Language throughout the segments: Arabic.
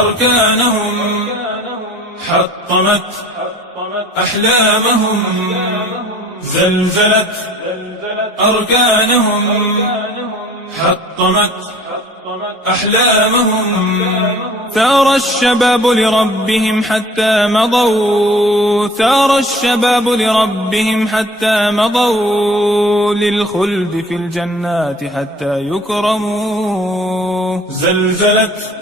أركانهم، حطمت أحلامهم، زلزلت أركانهم، حطمت أحلامهم. ثار الشباب لربهم حتى مضوا، ثار الشباب لربهم حتى مضوا، للخلد في الجنات حتى يكرموا. زلزلت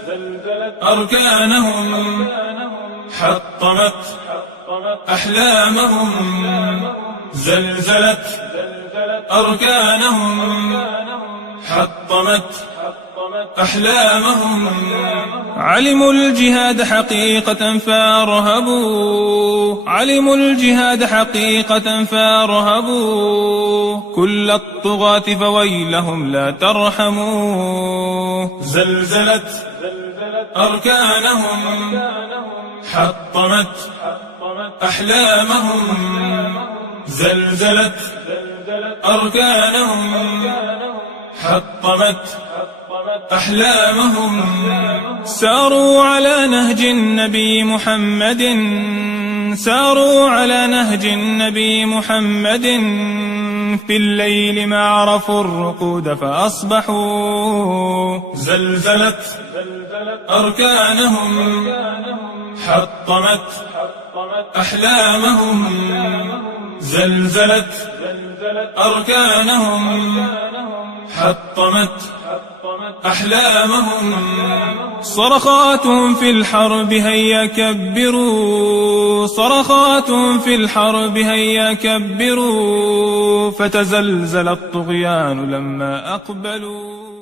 أركانهم، حطمت أحلامهم، زلزلت أركانهم، حطمت أحلامهم. علموا الجهاد حقيقة فارهبوا، علموا الجهاد حقيقة فارهبوا، كل الطغاة فويلهم لا ترحموا. زلزلت أركانهم، حطمت أحلامهم، زلزلت أركانهم، حطمت أحلامهم. ساروا على نهج النبي محمد، ساروا على نهج النبي محمد، في الليل ما عرفوا الرقود فأصبحوا. زلزلت أركانهم، حطمت أحلامهم، زلزلت أركانهم، حطمت أحلامهم. صرخاتهم في الحرب هيا كبروا، صرخاتهم في الحرب هيا كبروا، فتزلزل الطغيان لما أقبلوا.